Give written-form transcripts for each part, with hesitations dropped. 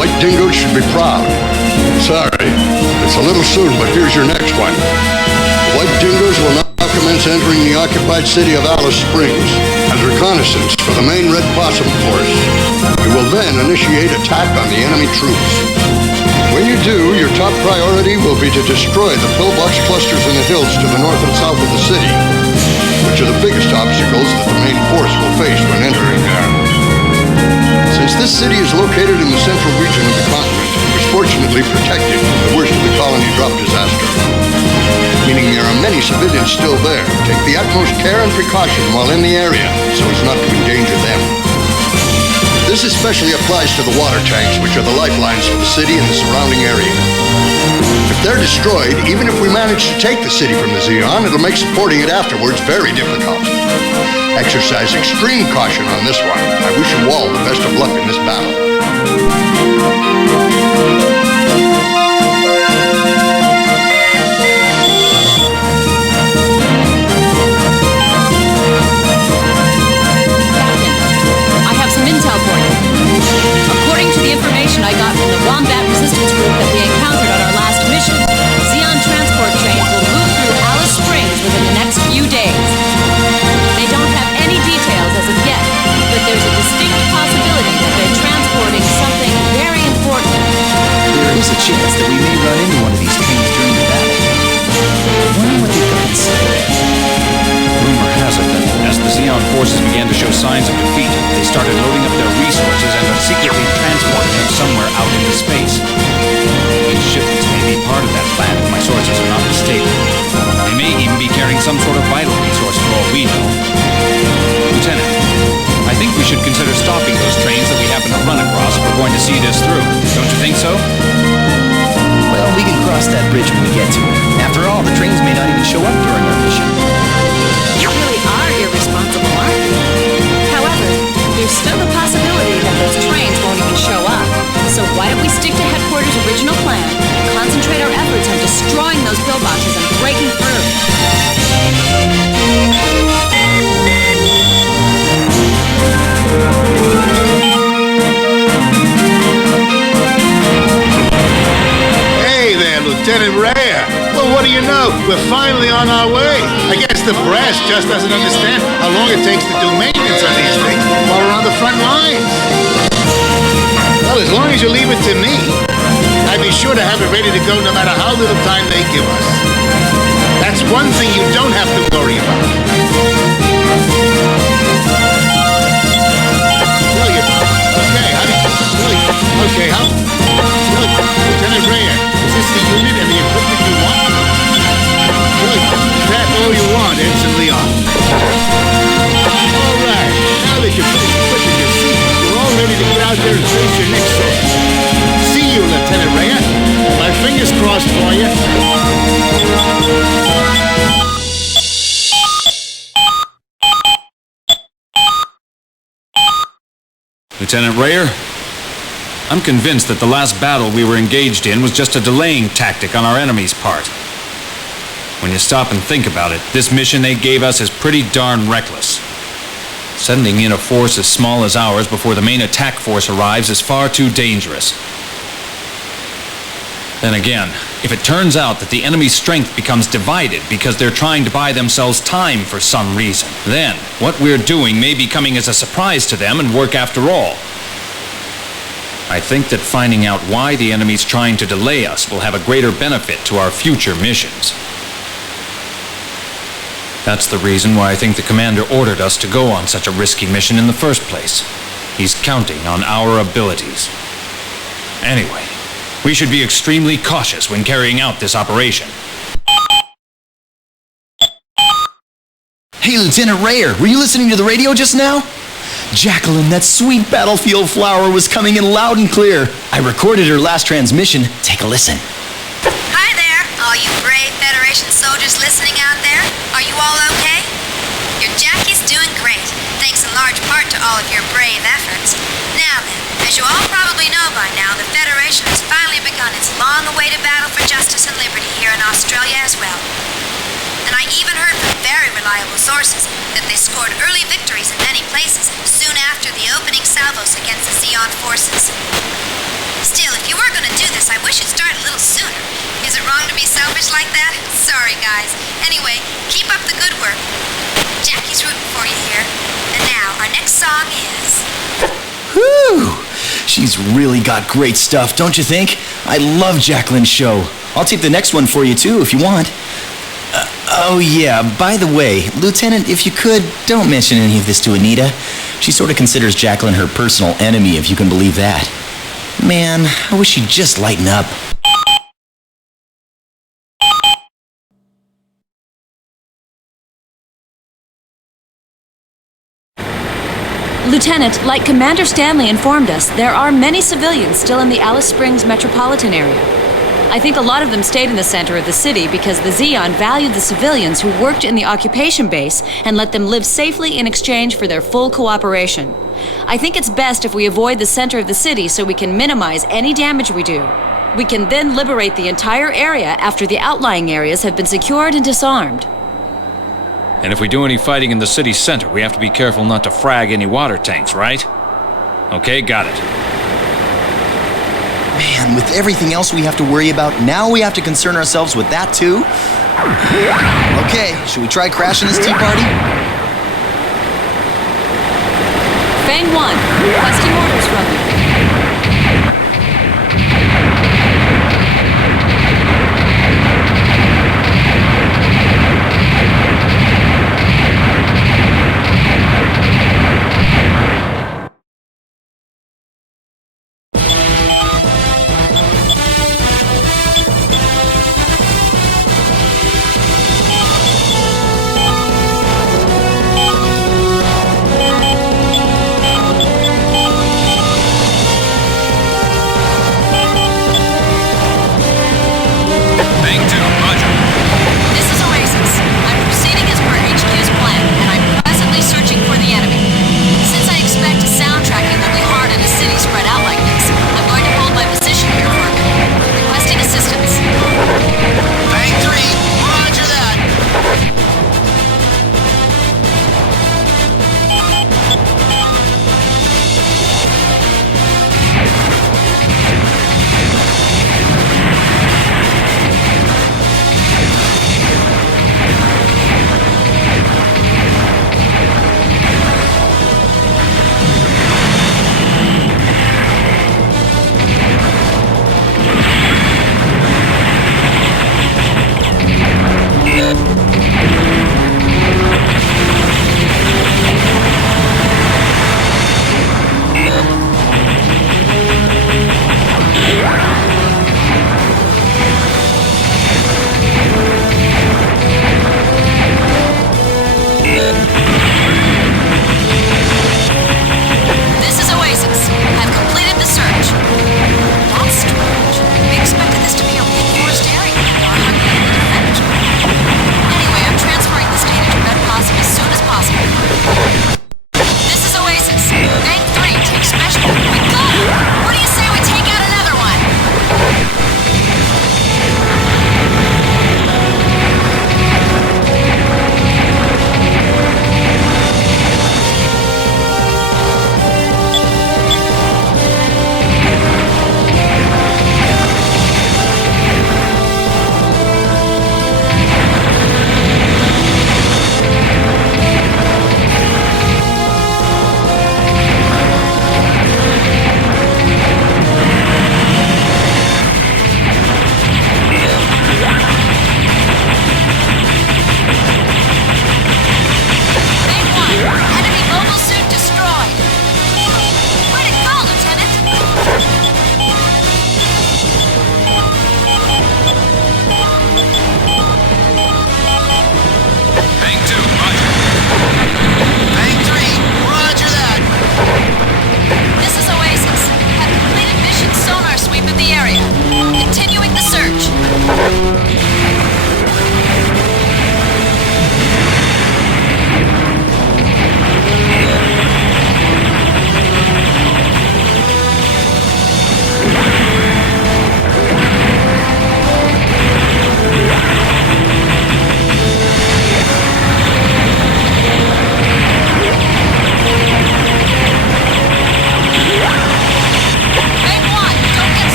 White Dingoes should be proud. Sorry, it's a little soon, but here's your next one. The White Dingoes will now commence entering the occupied city of Alice Springs as reconnaissance for the main Red Possum Force. We will then initiate attack on the enemy troops. When you do, your top priority will be to destroy the pillbox clusters in the hills to the north and south of the city, which are the biggest obstacles that the main force will face when entering there. Since this city is located in the central region of the continent, it was fortunately protected from the worst of the colony drop disaster, meaning there are many civilians still there. Take the utmost care and precaution while in the area so as not to endanger them. This especially applies to the water tanks, which are the lifelines for the city and the surrounding area. If they're destroyed, even if we manage to take the city from the Zeon, it'll make supporting it afterwards very difficult. Exercise extreme caution on this one. I wish you all the best of luck in this battle. Intel for you. According to the information I got from the Wombat Resistance Group that we encountered on our last mission, Zeon transport trains will move through Alice Springs within the next few days. They don't have any details as of yet, but there's a distinct possibility that they're transporting something very important. There is a chance that we may run into one of these trains during the battle. I wonder what they've got inside. Rumor has it that as the Zeon forces began to show signs of defeat, they started loading up their resources and are secretly transporting them somewhere out into space. These shipments may be part of that plan if my sources are not mistaken. They may even be carrying some sort of vital resource for all we know. Lieutenant, I think we should consider stopping those trains that we happen to run across if we're going to see this through. Don't you think so? Well, we can cross that bridge when we get to it. After all, the trains may not even show up during our mission. You really are irresponsible, aren't you? However, there's still the possibility that those trains won't even show up. So why don't we stick to headquarters' original plan and concentrate our efforts on destroying those pillboxes and breaking through? Hey there, Lieutenant Rhea. Well, what do you know? We're finally on our way. I guess the brass just doesn't understand how long it takes to do maintenance on these things while we're on the front lines. Well, as long as you leave it to me, I'd be sure to have it ready to go no matter how little time they give us. That's one thing you don't have to worry about. Okay, Look, Lieutenant Rhea, is this the unit and the equipment you want? Good. That's all you want, Ensign Leon. All right. Now that you're finished equipping your suit, you're all ready to get out there and face your next source. See you, Lieutenant Rhea. My fingers crossed for you. Lieutenant Rhea? I'm convinced that the last battle we were engaged in was just a delaying tactic on our enemy's part. When you stop and think about it, this mission they gave us is pretty darn reckless. Sending in a force as small as ours before the main attack force arrives is far too dangerous. Then again, if it turns out that the enemy's strength becomes divided because they're trying to buy themselves time for some reason, then what we're doing may be coming as a surprise to them and work after all. I think that finding out why the enemy's trying to delay us will have a greater benefit to our future missions. That's the reason why I think the commander ordered us to go on such a risky mission in the first place. He's counting on our abilities. Anyway, we should be extremely cautious when carrying out this operation. Hey, Lieutenant Rhea, were you listening to the radio just now? Jacqueline, that sweet battlefield flower was coming in loud and clear. I recorded her last transmission. Take a listen. Hi there, all you brave Federation soldiers listening out there. Are you all okay? Your Jackie's doing great, thanks in large part to all of your brave efforts. Now then, as you all probably know by now, the Federation has finally begun its long-awaited battle for justice and liberty here in Australia as well. And I even heard from very reliable sources that they scored early victories in many places soon after the opening salvos against the Zeon forces. Still, if you were gonna do this, I wish you'd start a little sooner. Is it wrong to be selfish like that? Sorry, guys. Anyway, keep up the good work. Jackie's rooting for you here. And now, our next song is... Whew! She's really got great stuff, don't you think? I love Jacqueline's show. I'll tape the next one for you, too, if you want. Oh, yeah, by the way, Lieutenant, if you could, don't mention any of this to Anita. She sort of considers Jacqueline her personal enemy, if you can believe that. Man, I wish she'd just lighten up. Lieutenant, like Commander Stanley informed us, there are many civilians still in the Alice Springs metropolitan area. I think a lot of them stayed in the center of the city because the Zeon valued the civilians who worked in the occupation base and let them live safely in exchange for their full cooperation. I think it's best if we avoid the center of the city so we can minimize any damage we do. We can then liberate the entire area after the outlying areas have been secured and disarmed. And if we do any fighting in the city center, we have to be careful not to frag any water tanks, right? Okay, got it. Man, with everything else we have to worry about, now we have to concern ourselves with that too? Okay, should we try crashing this tea party? Fang 1, requesting orders from you.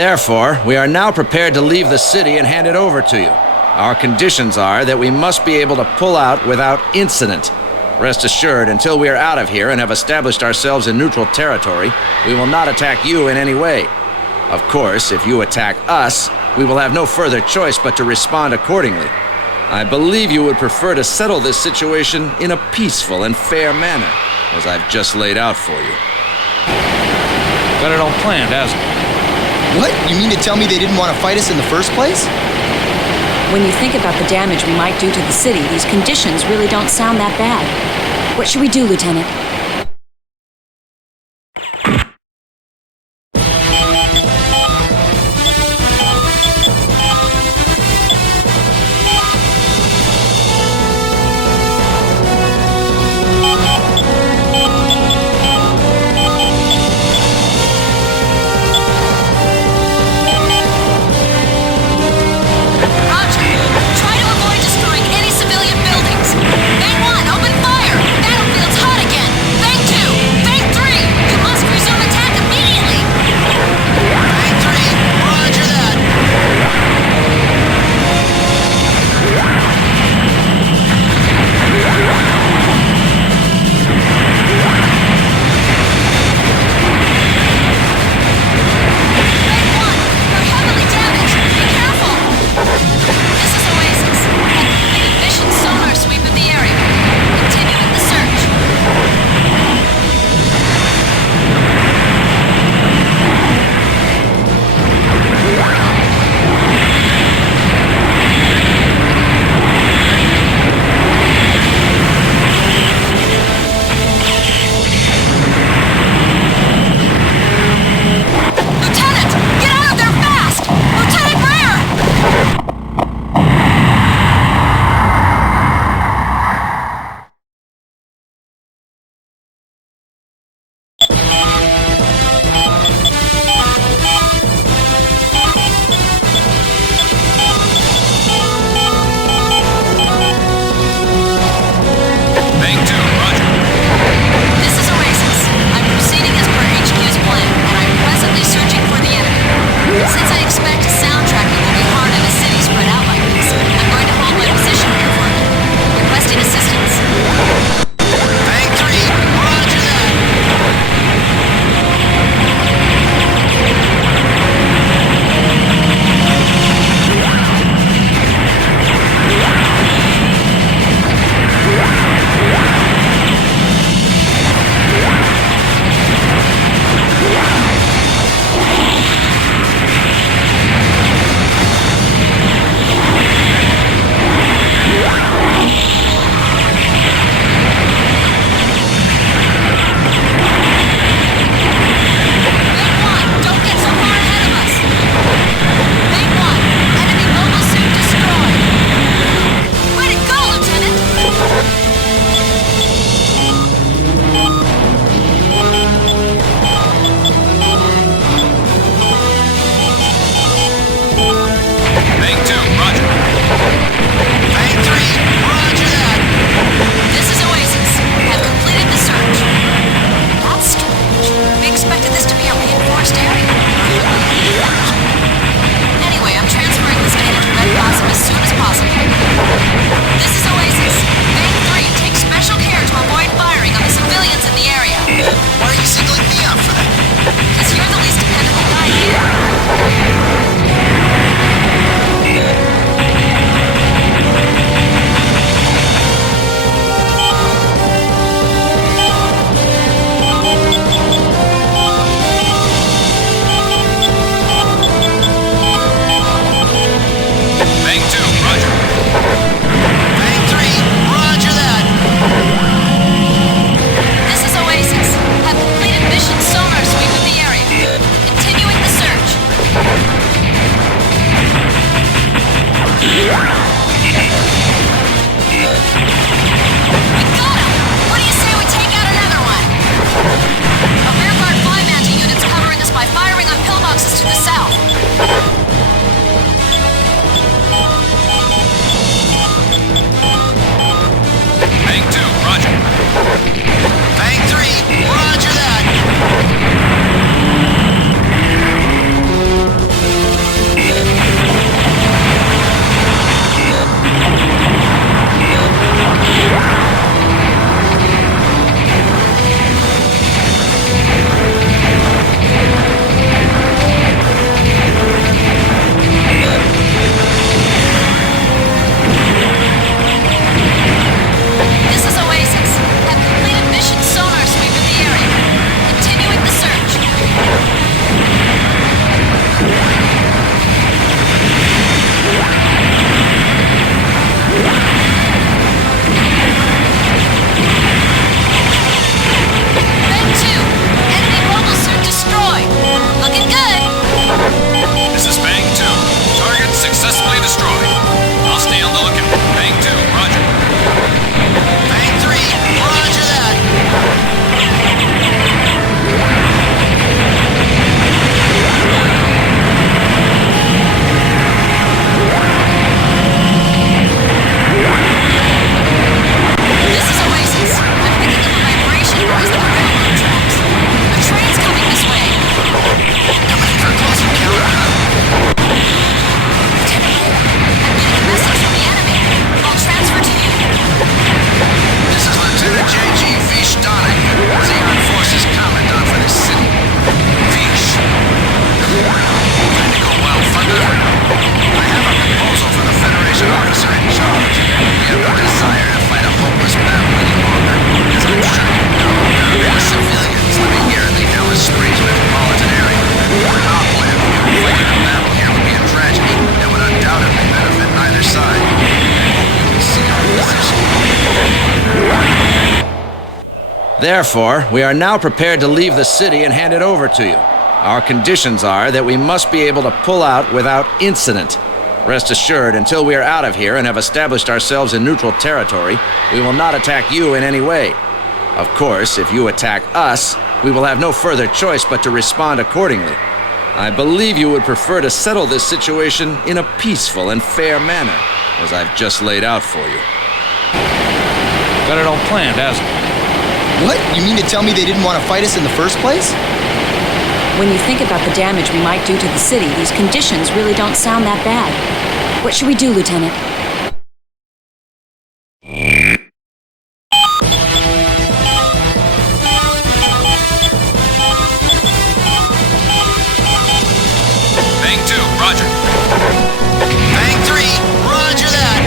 Therefore, we are now prepared to leave the city and hand it over to you. Our conditions are that we must be able to pull out without incident. Rest assured, until we are out of here and have established ourselves in neutral territory, we will not attack you in any way. Of course, if you attack us, we will have no further choice but to respond accordingly. I believe you would prefer to settle this situation in a peaceful and fair manner, as I've just laid out for you. Got it all planned, hasn't it? What? You mean to tell me they didn't want to fight us in the first place? When you think about the damage we might do to the city, these conditions really don't sound that bad. What should we do, Lieutenant? Bang 2, roger. Therefore, we are now prepared to leave the city and hand it over to you. Our conditions are that we must be able to pull out without incident. Rest assured, until we are out of here and have established ourselves in neutral territory, we will not attack you in any way. Of course, if you attack us, we will have no further choice but to respond accordingly. I believe you would prefer to settle this situation in a peaceful and fair manner, as I've just laid out for you. Got it all planned, hasn't it? What? You mean to tell me they didn't want to fight us in the first place? When you think about the damage we might do to the city, these conditions really don't sound that bad. What should we do, Lieutenant? Bang 2, roger. Bang 3, roger that.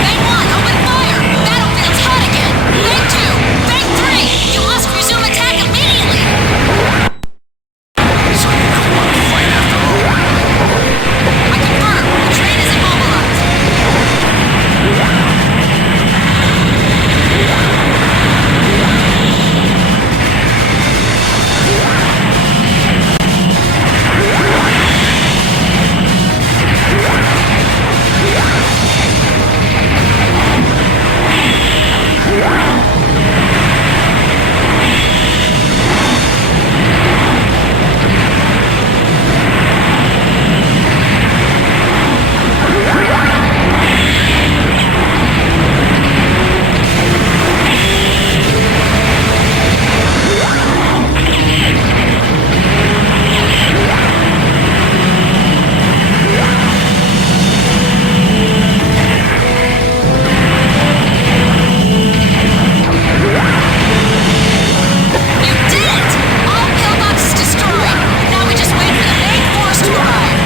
Bang 1, open fire! Battlefield's hot again! Bang 2, Bang 3! You must resume attack immediately! So you don't want to fight after all? I confirm, the train is immobilized. You did it! All pillboxes destroyed. Now we just wait for the main force to arrive.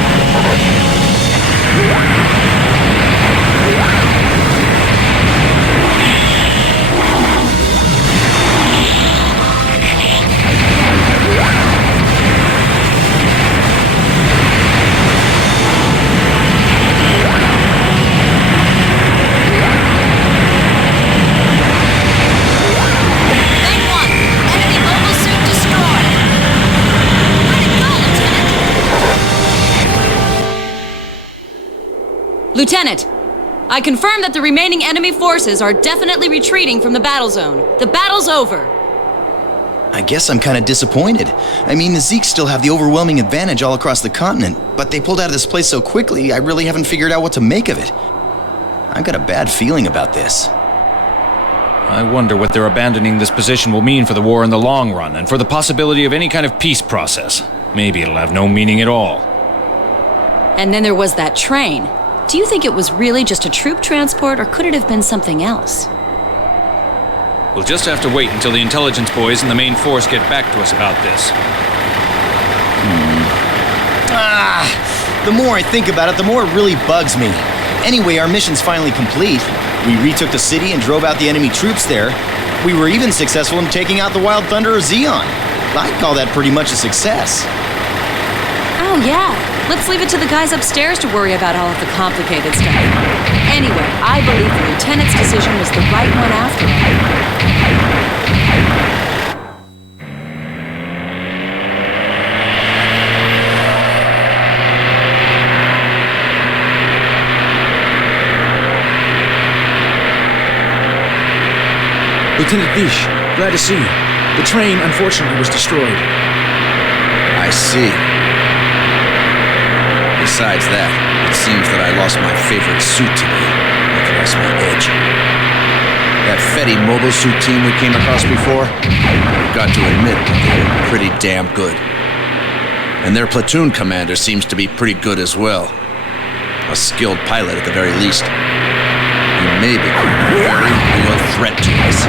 Bang 1, enemy mobile suit destroyed. Where'd it go, Lieutenant? Lieutenant, I confirm that the remaining enemy forces are definitely retreating from the battle zone. The battle's over. I guess I'm kind of disappointed. I mean, the Zeeks still have the overwhelming advantage all across the continent, but they pulled out of this place so quickly, I really haven't figured out what to make of it. I've got a bad feeling about this. I wonder what their abandoning this position will mean for the war in the long run, and for the possibility of any kind of peace process. Maybe it'll have no meaning at all. And then there was that train. Do you think it was really just a troop transport, or could it have been something else? We'll just have to wait until the intelligence boys and the main force get back to us about this. The more I think about it, the more it really bugs me. Anyway, our mission's finally complete. We retook the city and drove out the enemy troops there. We were even successful in taking out the Wild Thunderer Zeon. I'd call that pretty much a success. Oh, yeah. Let's leave it to the guys upstairs to worry about all of the complicated stuff. Anyway, I believe the Lieutenant's decision was the right one after all. Lieutenant Bish, glad to see you. The train, unfortunately, was destroyed. I see. Besides that, it seems that I lost my favorite suit today. Like I lost my edge. That Fetty mobile suit team we came across before, I've got to admit that they were pretty damn good. And their platoon commander seems to be pretty good as well. A skilled pilot at the very least. He may be a very real threat to us.